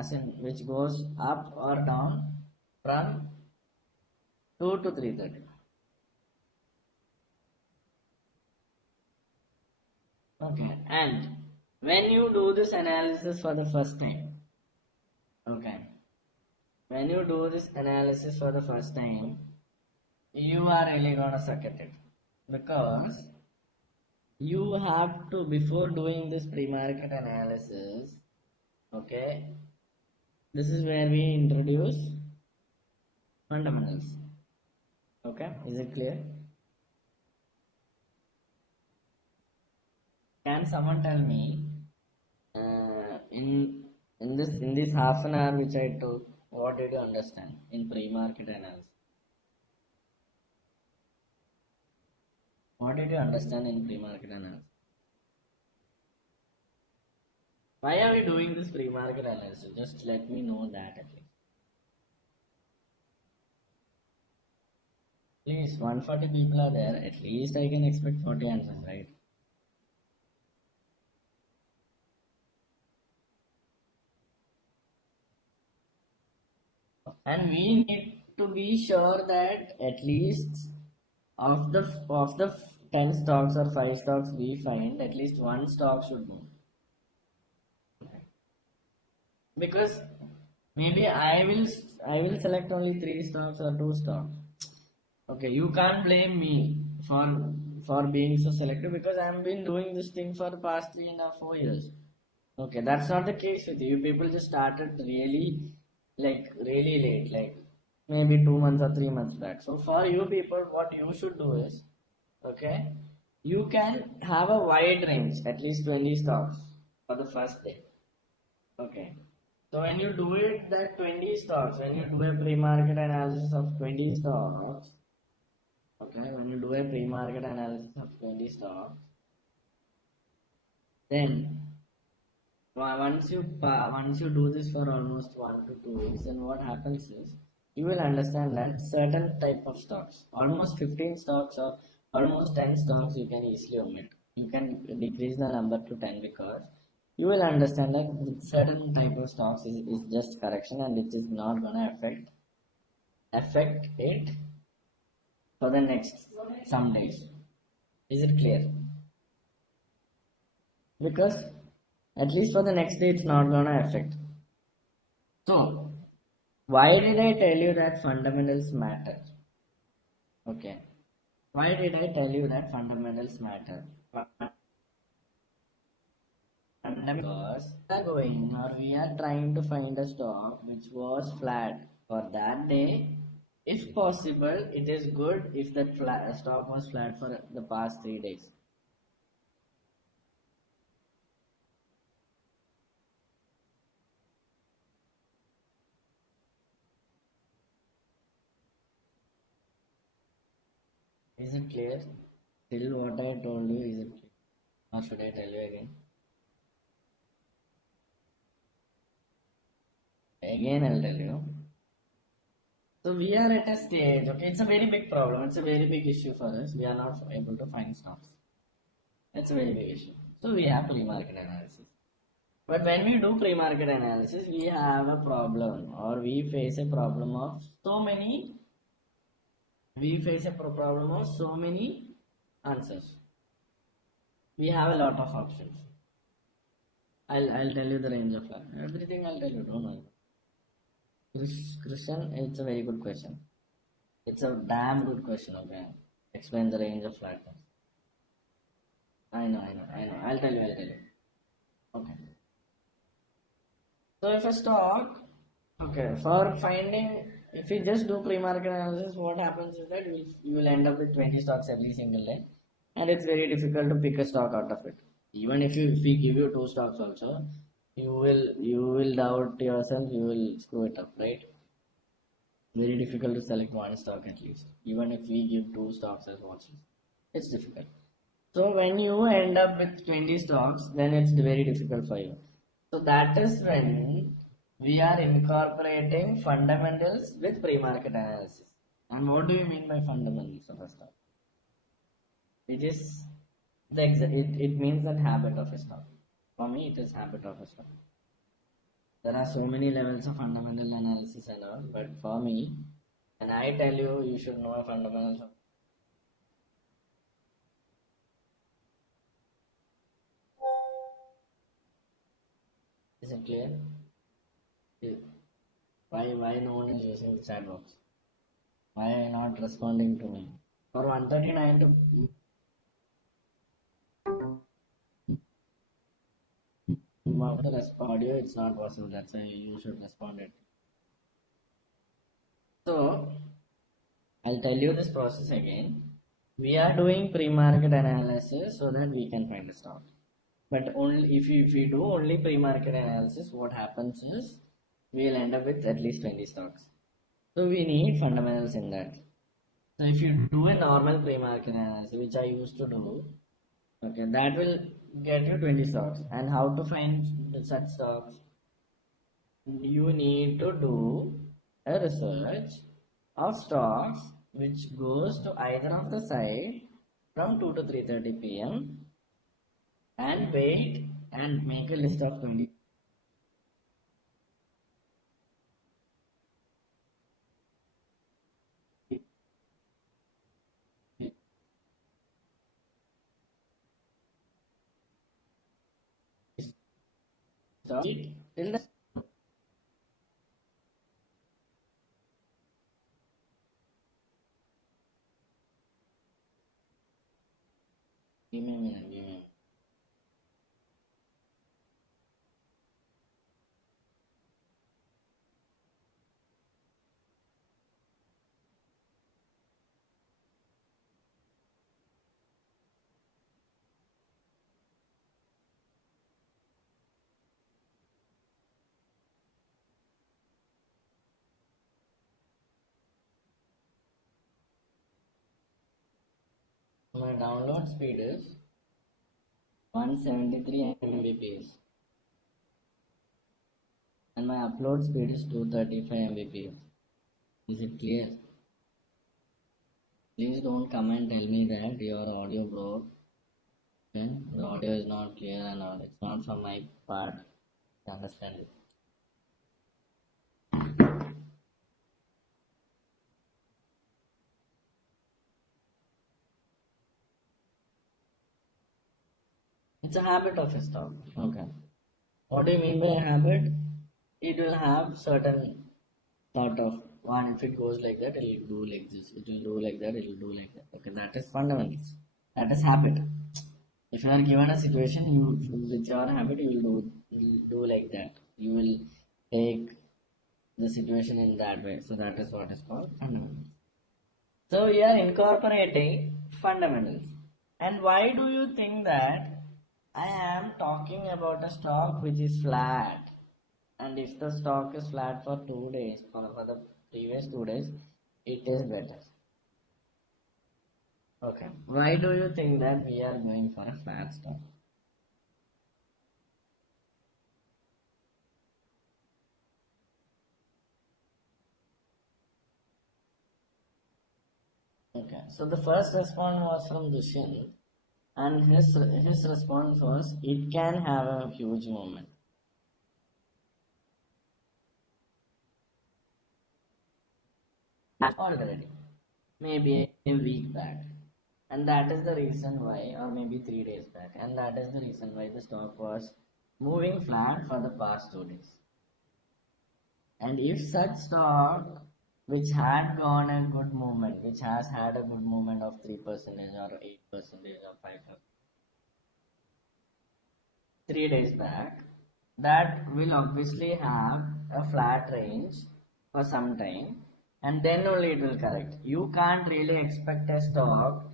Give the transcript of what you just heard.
as in which goes up or down from 2 to 330. Okay, and when you do this analysis for the first time, okay, when you do this analysis for the first time, you are really gonna suck at it, because you have to, before doing this pre-market analysis, okay, this is where we introduce fundamentals. Okay, is it clear? Can someone tell me in this half an hour which I took, what did you understand in pre-market analysis? What did you understand in pre-market analysis? Why are we doing this pre-market analysis? Just let me know that at least. Please, 140 people are there. At least I can expect 40 answers, right? And we need to be sure that at least of the 10 stocks or 5 stocks we find, at least one stock should move. Because maybe I will select only 3 stocks or 2 stocks. Okay, you can't blame me for being so selective, because I've been doing this thing for the past 3.5 4 years. Okay, that's not the case with you. People just started really late, like maybe 2 months or 3 months back. So for you people, what you should do is, okay, you can have a wide range, at least 20 stocks for the first day. Okay. So when you do it, that 20 stocks, when you do a pre-market analysis of 20 stocks, okay, when you do a pre-market analysis of 20 stocks, then once you do this for almost 1 to 2 weeks, then what happens is you will understand that certain type of stocks, almost 15 stocks or almost 10 stocks, you can easily omit. You can decrease the number to 10, because you will understand that certain type of stocks is just correction, and it is not gonna affect it for the next some days. Is it clear? Because at least for the next day it's not gonna affect. So why did I tell you that fundamentals matter? Okay, why did I tell you that fundamentals matter? Because we are trying to find a stock which was flat for that day. If possible, it is good if that stock was flat for the past 3 days. Is it clear? Still what I told you, is it clear? Or should I tell you again? Again I'll tell you. So we are at a stage, okay, it's a very big problem, it's a very big issue for us. We are not able to find stocks. It's a very big issue. So we have pre-market analysis. But when we do pre-market analysis, we have a problem, or we face a problem of so many answers. We have a lot of options. I'll tell you the range of everything. I'll tell you. Don't worry. Christian, it's a very good question. It's a damn good question. Okay, explain the range of flatness. I know. I'll tell you. Okay. So if a stock, okay, for finding, if you just do pre-market analysis, what happens is that you will end up with 20 stocks every single day, and it's very difficult to pick a stock out of it. Even if we give you 2 stocks also, you will doubt yourself, you will screw it up, right? Very difficult to select one stock at least. Even if we give 2 stocks as watches, it's difficult. So when you end up with 20 stocks, then it's very difficult for you. So that is when we are incorporating fundamentals with pre-market analysis. And what do you mean by fundamentals of a stock? It is it means that habit of a stock. For me, it is habit of a stock. There are so many levels of fundamental analysis and all, but for me, when I tell you, you should know fundamentals of. Is it clear? Why no one is using the chat box? Why are you not responding to me? For 139 to audio, it's not possible. That's why you should respond it. So I'll tell you this process again. We are doing pre-market analysis so that we can find a stock. But only if we do only pre-market analysis, what happens is we'll end up with at least 20 stocks. So we need fundamentals in that. So if you do a normal pre-market analysis, which I used to do, okay, that will get you 20 stocks. And how to find such stocks? You need to do a research of stocks which goes to either of the side from 2 to 3:30 p.m. and wait and make a list of 20. Stocks till the give me a minute, give me a minute. My download speed is 173 Mbps and my upload speed is 235 Mbps. Is it clear? Please don't come and tell me that your audio broke. Okay? The audio is not clear and all. It's not from my part. I understand it. It's a habit of a stock. Okay. What do you mean by a habit? It will have certain sort of one. If it goes like that, it will do like this. It will do like that. It will do like that. Okay, that is fundamentals. That is habit. If you are given a situation, you with your habit, you will do like that. You will take the situation in that way. So that is what is called fundamentals. So we are incorporating fundamentals. And why do you think that I am talking about a stock which is flat? And if the stock is flat for 2 days, for the previous 2 days, it is better. Okay. Why do you think that we are going for a flat stock? Okay. So the first response was from Dushyant, and his response was it can have a huge movement. Already, maybe a week back, and that is the reason why, or maybe 3 days back, and that is the reason why the stock was moving flat for the past 2 days. And if such stock which had gone a good movement, which has had a good movement of 3% or 8% or 5%, 3 days back, that will obviously have a flat range for some time and then only it will correct. You can't really expect a stock